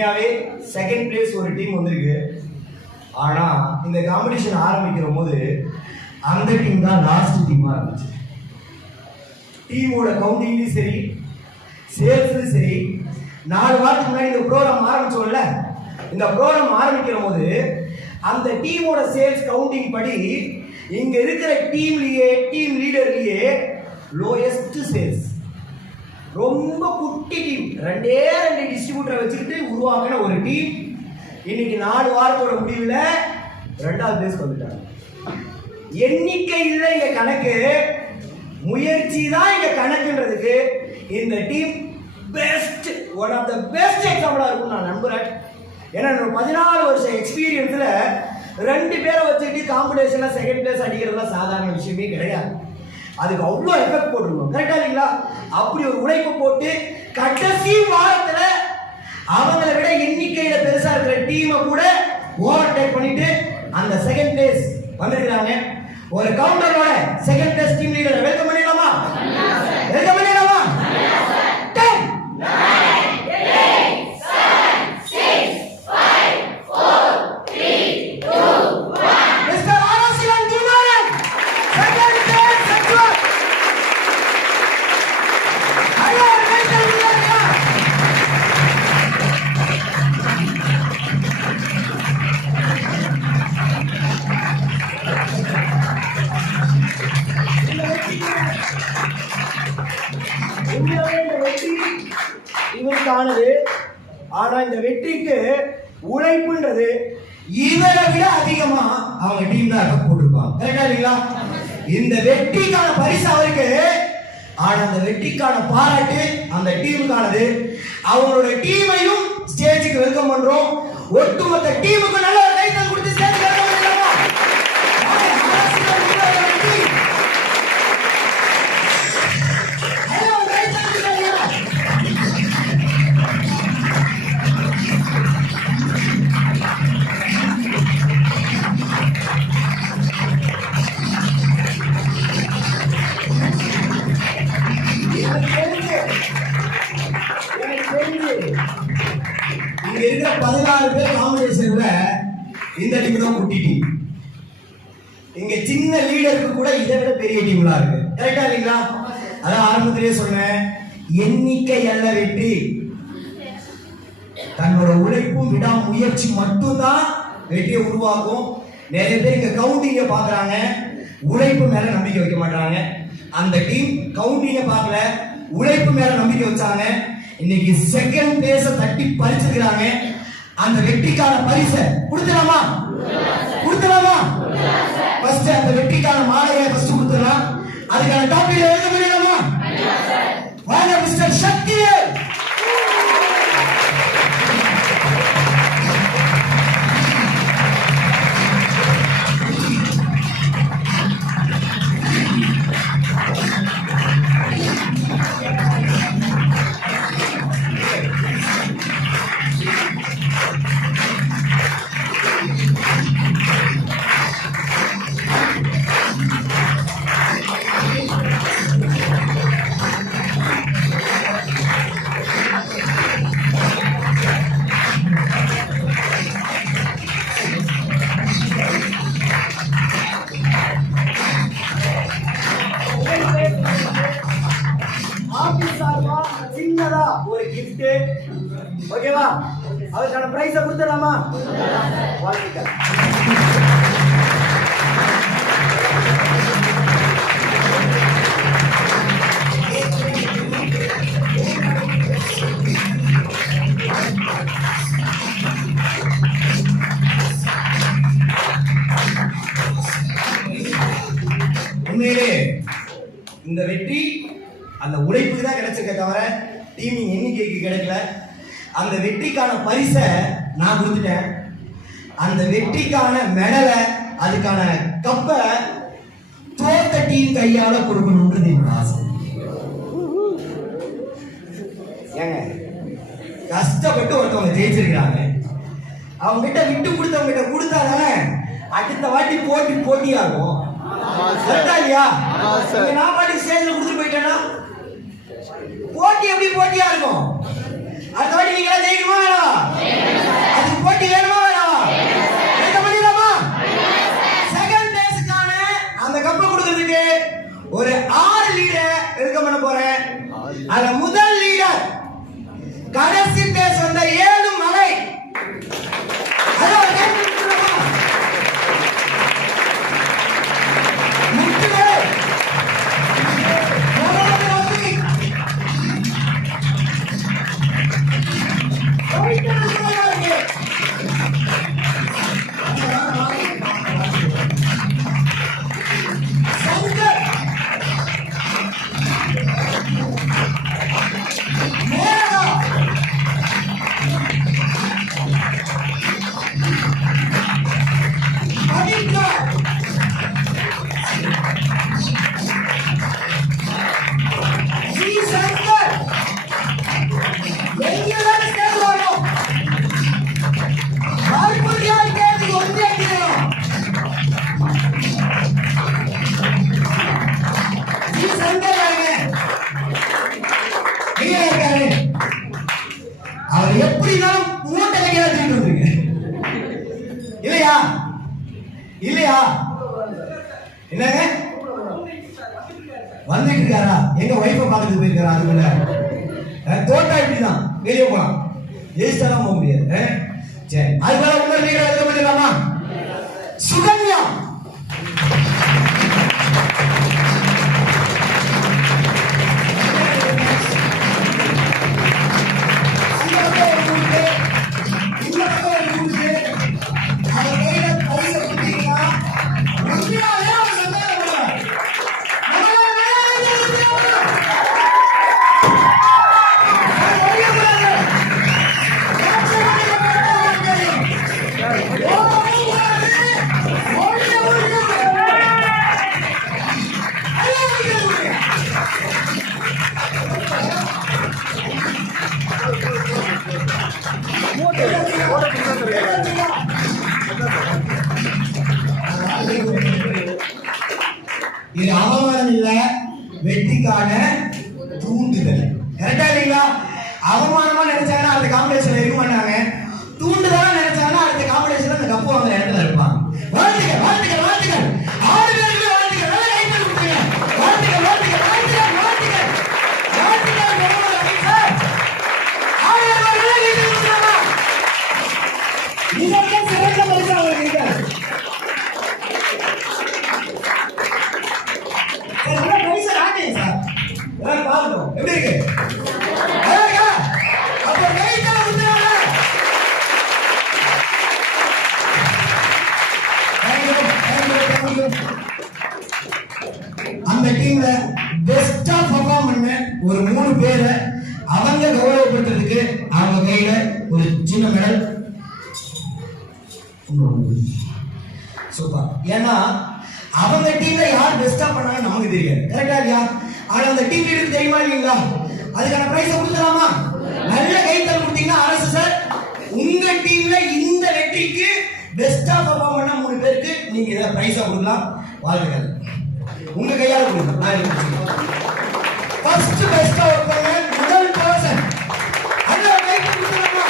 உண்மையாவே second place ஒரு team வந்திருக்கு. ஆனா இந்த காம்படிஷன் ஆரம்பிக்கிற போது அந்த டீம் தான் லாஸ்ட் டீமா இருந்துச்சு. டீமோட கவுண்டிங்லயும் சரி, சேல்ஸ்லயும் சரி, 4 வாரத்துக்கு முன்னாடி இந்த ப்ரோக்ராம் ஆரம்பிச்சோம்ல, இந்த ப்ரோக்ராம் ஆரம்பிக்கிற போது அந்த டீமோட சேல்ஸ் கவுண்டிங் படி இங்க இருக்கிற டீம் லீடர்லயே லோயஸ்ட் சேல்ஸ். ரொம்ப குட்டி டீம், 2 டிஸ்ட்ரிபியூட்டரை வச்சுக்கிட்டு உருவாக்கின ஒரு டீம் இன்னைக்கு 4 வாரத்தோட முடிவில் 2வது பிளேஸ் வந்துட்டாங்க. எண்ணிக்கை இல்லை இங்க கணக்கு, முயற்சி தான் இங்க கணக்குன்றதுக்கு இந்த team best, one of the best எக்ஸாம்பிளா இருக்கும் நான் நம்புறேன். ஏன்னா 14 வருஷம் எக்ஸ்பீரியன்ஸ்ல 2 பேரை வச்சுட்டு காம்படிஷன்ல செகண்ட் பிளேஸ் அடிக்கிறதுலாம் சாதாரண விஷயமே கிடையாது. அதுக்கு அவ்வளோ எஃபெக்ட் போட்டுருக்கோம். கரெக்டா இல்லைங்களா? அப்படி ஒரு உழைப்பு போட்டு கடைசி வாரத்துல அவங்களை விட எண்ணிக்கையில பெருசா இருக்கிற டீமை கூட ஓவர்டேக் பண்ணிட்டு அந்த செகண்ட் பிளேஸ் வந்திருக்காங்க. ஒரு கவுண்டரோட second place team leader welcome பண்ணிடலாமா? வெல்கம் பண்ணிடலாமா? 10 9 8 7 6 5 4 3 2 1 mister Arosilan Kumaran second place section. Hello welcome இல்லையா? இவருக்கானது. ஆனா இந்த வெற்றிக்கு உழைப்புன்றது இவரை விட அதிகமா அவங்க டீம் தான் எஃபெக்ட் போட்டிருப்பாங்க. கரெக்டா இல்லைங்களா? இந்த வெற்றிக்கான பரிசு அவருக்கு, ஆனா அந்த வெற்றிக்கான பாராட்டு அந்த டீமுக்கானது. அவங்களோட டீமையும் ஸ்டேஜுக்கு வெல்கம் பண்றோம். ஒட்டுமொத்த டீமுக்கு நல்ல ஒரு கைத்தல் கொடுத்து ஸ்டேஜுக்கு வெல்கம் பண்ணிடலாமா? இங்க இருக்கிற 14 பேர் காம்படிஷன்ல இந்த டீம் தான் குட்டி டீம். இங்க சின்ன லீடருக்கு கூட இதை விட பெரிய டீம்லாம் இருக்கு. கரெக்டா இல்லைங்களா? அதான் ஆரம்பத்திலேயே சொன்னேன், எண்ணிக்கை அல்ல வெற்றி, தன்னோட உழைப்பும் விடாமுயற்சி மட்டும்தான் வெற்றியை உருவாக்கும். நிறைய பேர் இங்க கவுண்டிங்க பாக்குறாங்க, உழைப்பு மேல நம்பிக்கை வைக்க மாட்டாங்க. அந்த டீம் கவுண்டிங்க பார்க்கல, உழைப்பு மேல நம்பிக்கை வச்சாங்க. இன்னைக்கு செகண்ட் பிளேஸ தட்டி பறிச்சிருக்காங்க. அந்த வெற்றிக்கான பரிசை கொடுத்துலாமா? கொடுத்துலாமா? ஃபர்ஸ்ட் அந்த வெற்றிக்கான மாலையை ஃபர்ஸ்ட் கொடுத்துலாம். அதுக்கான டாபிக் எழுத முடியலாமா? வாங்க மிஸ்டர் சக்தி. சின்னதா ஒரு கிஃப்ட், ஓகேவா? அவருக்கான பிரைஸ கொடுத்துடலாமா? வாழ்த்துக்கள். உண்மையிலே இந்த வெற்றி அந்த உழைப்புக்கு தான் கிடைச்சிருக்க தவிர டீமிங் எண்ணிக்கைக்கு கிடைக்கல. அந்த வெற்றிக்கான பரிசை நான் கொடுத்துட்டேன். அந்த வெற்றிக்கான மெடலை, அதுக்கான கப்பை தோத்த டீம் கையால கொடுக்கணும்ன்றது என்னோட ஆசை. ஏங்க, கஷ்டப்பட்டு ஒருத்தவங்க ஜெயிச்சிருக்கிறாங்க, அவங்க கிட்ட விட்டு கொடுத்தவங்க கிட்ட கொடுத்தாதானே அடுத்த வாட்டி போட்டியாகும். இல்லையா? நான் பாட்டி ஸ்டேஜ்ல கொடுத்துட்டு போயிட்டேன்னா போட்டி எப்படி போட்டியா இருக்கும்? அடுத்த வாட்டி நீங்க ஜெயிக்கணுமா? இல்லையா? என்னங்க வந்துட்டு இருக்காரா? எங்க ஒய்ஃபை பார்த்துட்டு போயிருக்காரா? அதுக்குள்ள தோட்டா இப்படிதான் வெளியே போலாம், ஜெயிச்சாலாம் போக முடியாது. சரி, அதுக்குள்ள உங்க நீங்க எடுக்க பண்ணிடலாமா? சுகன்யா இது அவமானம் இல்ல, வெற்றிக்கான தூண்டுதல். கரெக்டா இல்லைங்களா? அவமானமா நினைச்சாங்கன்னா அடுத்த காம்படிஷன்ல இருக்க மாட்டாங்க, தூண்டுதலா நினைச்சாங்கன்னா அடுத்த காம்படிஷன்ல அந்த கப்பு வாங்குற இடத்துல இருப்பாங்க. வாழ்த்துக்கள் வாழ்த்துக்கள் வாழ்த்துக்கள், 6 பேருக்கு வாழ்த்துக்கள், நல்ல கைத்தல் கொடுங்க. வாழ்த்துக்கள் வாழ்த்துக்கள் வாழ்த்துக்கள் வாழ்த்துக்கள் வாழ்த்துக்கள் சார். 6 பேருக்கு நல்ல கைத்தல் கொடுங்க. நீங்க சிறந்த பரிசு வாங்குறீங்க. எப்படி இருக்கு? அந்த டீம்ல பெஸ்டா பெர்ஃபார்ம் பண்ண ஒரு 3 பேரை அவங்க கௌரவப்படுத்துறதுக்கு அவங்க கையில ஒரு சின்ன மெடல். சூப்பர். ஏன்னா அவங்க டீம்ல யார் பெஸ்டா பண்ணாங்க நமக்கு தெரியாது. கரெக்டா இல்லையா? ஆனா அந்த டீம் லீடருக்கு தெரியுமா இல்லைங்களா? அதுக்கான பிரைஸ் கொடுத்துடலாமா? நல்ல கைத்தல் கொடுத்தீங்கன்னா அரசு சார் உங்க டீம்ல இந்த வெற்றிக்கு பெஸ்டா பெர்ஃபார்ம் பண்ண 3 பேருக்கு நீங்க இத பிரைஸா கொடுக்கலாம். வாழ்த்துக்கள். உங்க கையால கொடுங்க. ஃபர்ஸ்ட் பெஸ்டா ஒர்க் பண்ண முதல் பர்சன் அந்த கைத்தல் கொடுத்துடலாமா?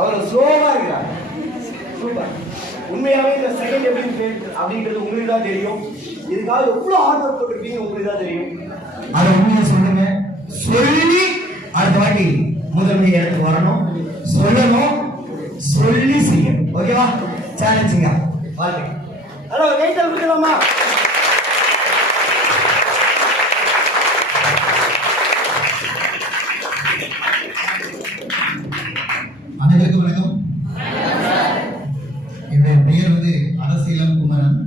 அவர் ஸ்லோவா இருக்கார். சூப்பர். உண்மையாவே இந்த செகண்ட் எப்படி இருக்கு அப்படின்றது உங்களுக்கு தான் தெரியும். இதுக்காக எவ்வளவு ஹார்ட் ஒர்க் போட்டுருக்கீங்க உங்களுக்கு தான் தெரியும். அதை உண்மையை சொல்லுங்க, சொல்லி அடுத்த வாட்டி முதன்மை இடத்துக்கு வரணும், சொல்லணும், சொல்லி செய்யணும். ஓகேவா? சேலஞ்சுங்க. வாழ்க்கை. ஹலோ, கைத்தல் கொடுக்கலாமா? அனைவருக்கும் வணக்கம். என்னுடைய பெயர் வந்து அரசியலம் குமரன்.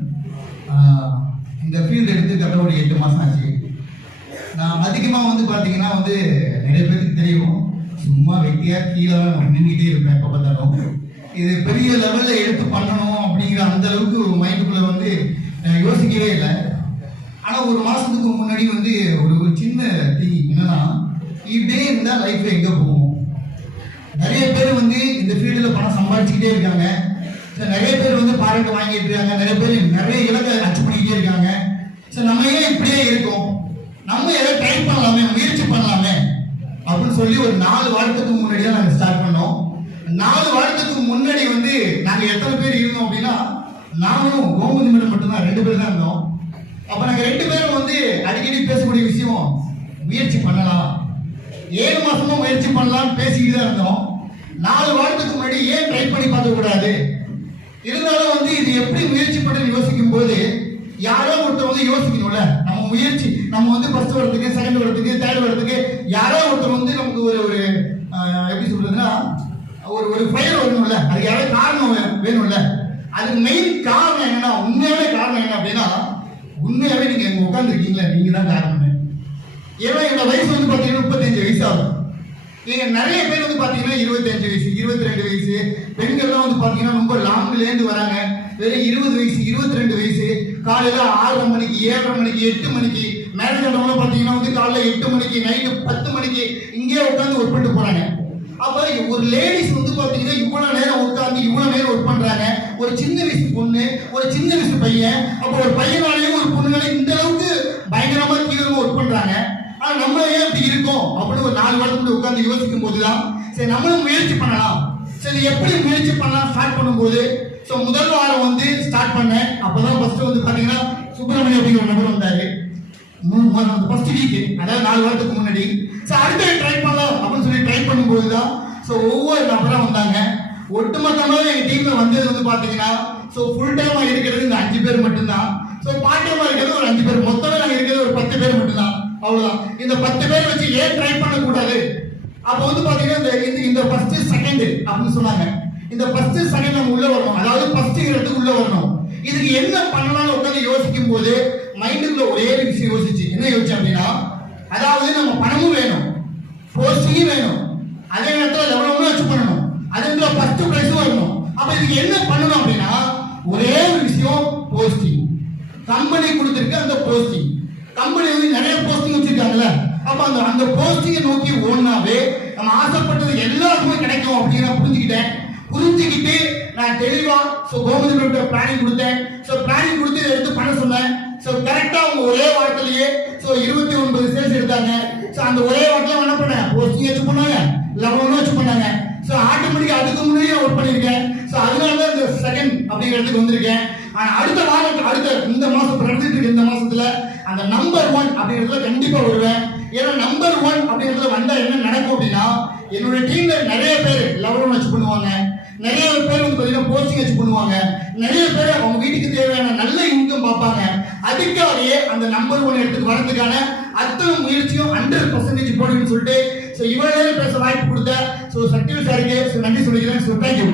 இந்த ஃபீல்டு எடுத்துக்கிட்ட ஒரு 8 மாதம் ஆச்சு. நான் அதிகமாக வந்து பார்த்தீங்கன்னா வந்து நிறைய பேருக்கு தெரியும், சும்மா வெட்டியாக கீழே நின்றுக்கிட்டே இருப்பேன் எப்போ பார்த்தாலும். இது பெரிய லெவலில் எடுத்து பண்ணணும் அப்படிங்கிற அந்த அளவுக்கு மைண்டுக்குள்ளே வந்து யோசிக்கவே இல்லை. ஆனால் ஒரு மாதத்துக்கு முன்னாடி வந்து ஒரு சின்ன திங்கிங் என்னன்னா, இப்படியே இருந்தால் லைஃப் எங்கே போகும். நிறைய பேர் வந்து இந்த ஃபீல்டில் பணம் சம்பாதிச்சுக்கிட்டே இருக்காங்க, நிறைய பேர் வந்து பாராட்டு வாங்கிட்டு இருக்காங்க, நிறைய பேர் நிறைய இலக்கை அச்சீவ் பண்ணிக்கிட்டே இருக்காங்க. ஸோ நம்ம ஏன் இப்படியே இருக்கோம், நம்ம எதாவது ட்ரை பண்ணலாமே, முயற்சி பண்ணலாமே அப்படின்னு சொல்லி ஒரு 4 வாரத்துக்கு முன்னாடி தான் நாங்கள் ஸ்டார்ட் பண்ணோம். 4 வாரத்துக்கு முன்னாடி வந்து நாங்கள் எத்தனை பேர் இருந்தோம் அப்படின்னா, நானும் கோமதி மேடம் மட்டும்தான் 2 பேர் தான் இருந்தோம். அப்போ நாங்கள் 2 பேரும் வந்து அடிக்கடி பேசக்கூடிய விஷயம், முயற்சி பண்ணலாம், 7 மாசமா முயற்சி பண்ணலாம் பேசிக்கிட்டு தான் இருந்தோம். 4 வாரத்துக்கு முன்னாடி ஏன் ட்ரை பண்ணி பார்க்க கூடாது, இருந்தாலும் வந்து இது எப்படி முயற்சி பண்ணி யோசிக்கும் போது யாரோ ஒருத்தர் வந்து யோசிக்கணும்ல. நம்ம முயற்சி நம்ம வந்து ஃபர்ஸ்ட் வரதுக்கு, செகண்ட் வரதுக்கு, தேர்ட் வரதுக்கு யாரோ ஒருத்தர் வந்து நமக்கு ஒரு ஒரு எப்படி சொல்றதுன்னா ஒரு ஃபயர் வரணும்ல. அதுக்கு யாரோ காரணம் வேணும்ல. அதுக்கு மெயின் காரணம் என்னன்னா, உண்மையாவே காரணம் என்ன அப்படின்னா, உண்மையாவே நீங்க இங்க உட்காந்துருக்கீங்களா, நீங்க தான் காரணம். ஏன்னா என்னோட வயசு வந்து பாத்தீங்கன்னா 35 வயசு ஆகும். நீங்க நிறைய பேர் வந்து பாத்தீங்கன்னா 25 வயசு, 22 வயசு, பெண்கள்லாம் வந்து பாத்தீங்கன்னா ரொம்ப லாங்ல இருந்து வராங்க. வெறும் 20 வயசு, 22 வயசு, காலையில 6:30 மணிக்கு, 7:30 மணிக்கு, 8 மணிக்கு, மேரேஜ் ஆனவங்க பாத்தீங்கன்னா வந்து காலையில 8 மணிக்கு, நைட்டு 10 மணிக்கு இங்கே உட்காந்து ஒர்க் பண்ணிட்டு போறாங்க. அப்ப ஒரு லேடிஸ் வந்து பாத்தீங்கன்னா இவ்வளவு நேரம் உட்காந்து இவ்வளவு நேரம் ஒர்க் பண்றாங்க. ஒரு சின்ன வயசு பொண்ணு, ஒரு சின்ன வயசு பையன், அப்ப ஒரு பையனாலையும் ஒரு பொண்ணுனாலையும் இந்த அளவுக்கு பயங்கரமா தீவிரமா ஒர்க் பண்றாங்க. ஆனா நம்ம ஏன் இப்படி இருக்கோம் அப்படின்னு ஒரு 4 வருஷத்துக்கு உட்கார்ந்து யோசிக்கும் போதுதான் சரி நம்மளும் முயற்சி பண்ணலாம். சரி எப்படி முயற்சி பண்ணலாம் ஸ்டார்ட் பண்ணும்போது முதல் வாரம் வந்து ஸ்டார்ட் பண்ணேன். அப்பதான் ஃபர்ஸ்ட் வந்து பாத்தீங்கன்னா சுப்பிரமணியம் அப்படிங்கிற ஒரு நபர் வந்தாரு. ஃபர்ஸ்ட் வீக், அதாவது 4 வாரத்துக்கு முன்னாடி. அடுத்த ட்ரை பண்ணலாம் அப்படின்னு சொல்லி ட்ரை பண்ணும்போதுதான் ஒவ்வொரு நபரா வந்தாங்க. ஒட்டுமொத்தமாக எங்க டீம்ல வந்தது வந்து பாத்தீங்கன்னா ஃபுல் டைமா இருக்கிறது இந்த 5 பேர் மட்டும்தான். பார்ட் டைமா இருக்கிறது ஒரு 5 பேர். மொத்தமே நாங்க இருக்கிறது ஒரு 10 பேர் மட்டும்தான். அவ்வளவுதான். இந்த 10 பேர் வச்சு ஏன் ட்ரை பண்ண கூடாது? அப்ப வந்து பாத்தீங்கன்னா இந்த ஃபர்ஸ்ட் செகண்ட் அப்படின்னு சொன்னாங்க. இந்த ஃபர்ஸ்ட் செகண்ட் நம்ம உள்ள வரணும். அதாவது ஃபர்ஸ்ட் இடத்துக்கு உள்ள வரணும். இதுக்கு என்ன பண்ணலாம்னு உட்காந்து யோசிக்கும் போது மைண்டுக்குள்ள ஒரே விஷயம் யோசிச்சு என்ன யோசிச்சேன் அப்படின்னா, அதாவது நம்ம பணமும் வேணும், போஸ்டிங்கும் வேணும், அதே நேரத்தில் லெவலும் வச்சு பண்ணணும், அதே நேரத்தில் ஃபர்ஸ்ட் பிரைஸும் வரணும். அப்ப இதுக்கு என்ன பண்ணணும் அப்படின்னா ஒரே ஒரு விஷயம், போஸ்டிங். கம்பெனி கொடுத்திருக்க அந்த போஸ்டிங், கம்பெனி வந்து நிறைய போஸ்டிங் வச்சிருக்காங்கல்ல, அப்ப அந்த போஸ்டிங்கை நோக்கி ஓடினாவே நம்ம ஆசைப்பட்டது எல்லாருக்குமே கிடைக்கும் அப்படின்னு புரிஞ்சுக்கிட்டு நான் தெளிவா கோமதி பிளானிங் கொடுத்தேன். பிளானிங் கொடுத்து எடுத்து பண்ண சொன்னேன். கரெக்டா அவங்க ஒரே வாரத்திலேயே 29 சேல்ஸ் எடுத்தாங்க. அந்த ஒரே வாரத்துல என்ன பண்ணேன், போஸ்டிங் வச்சு பண்ணாங்க, லெவலும் வச்சு பண்ணாங்க. ஆட்டோமேட்டிக்கா அதுக்கு முன்னாடியே ஒர்க் பண்ணிருக்கேன். அதனாலதான் இந்த செகண்ட் அப்படிங்கிறதுக்கு வந்திருக்கேன். ஆனா அடுத்த வாரம், அடுத்த இந்த மாசம் நடந்துட்டு இருக்கு, இந்த மாசத்துல அந்த நம்பர் 1 அப்படிங்கிறதுல கண்டிப்பா வருவேன். ஏன்னா நம்பர் 1 அப்படிங்கிறதுல வந்தா என்ன நடக்கும் அப்படின்னா, என்னோட டீம்ல நிறைய பேர் லெவலும் வச்சு பண்ணுவாங்க, நிறைய பேர் வந்து பாத்தீங்கன்னா போஸ்டிங் வச்சு பண்ணுவாங்க, நிறைய பேர் அவங்க வீட்டுக்கு தேவையான நல்ல இன்கம் பார்ப்பாங்க. அதுக்காகவே அந்த நம்பர் 1 இடத்துக்கு வரதுக்கான அத்தனை முயற்சியும் 100% போடுன்னு சொல்லிட்டு இவ்வளவு நேரம் பேச வாய்ப்பு கொடுத்த சக்திவேல் சாருக்கு நன்றி சொல்லிக்கிறேன். தேங்க்யூ.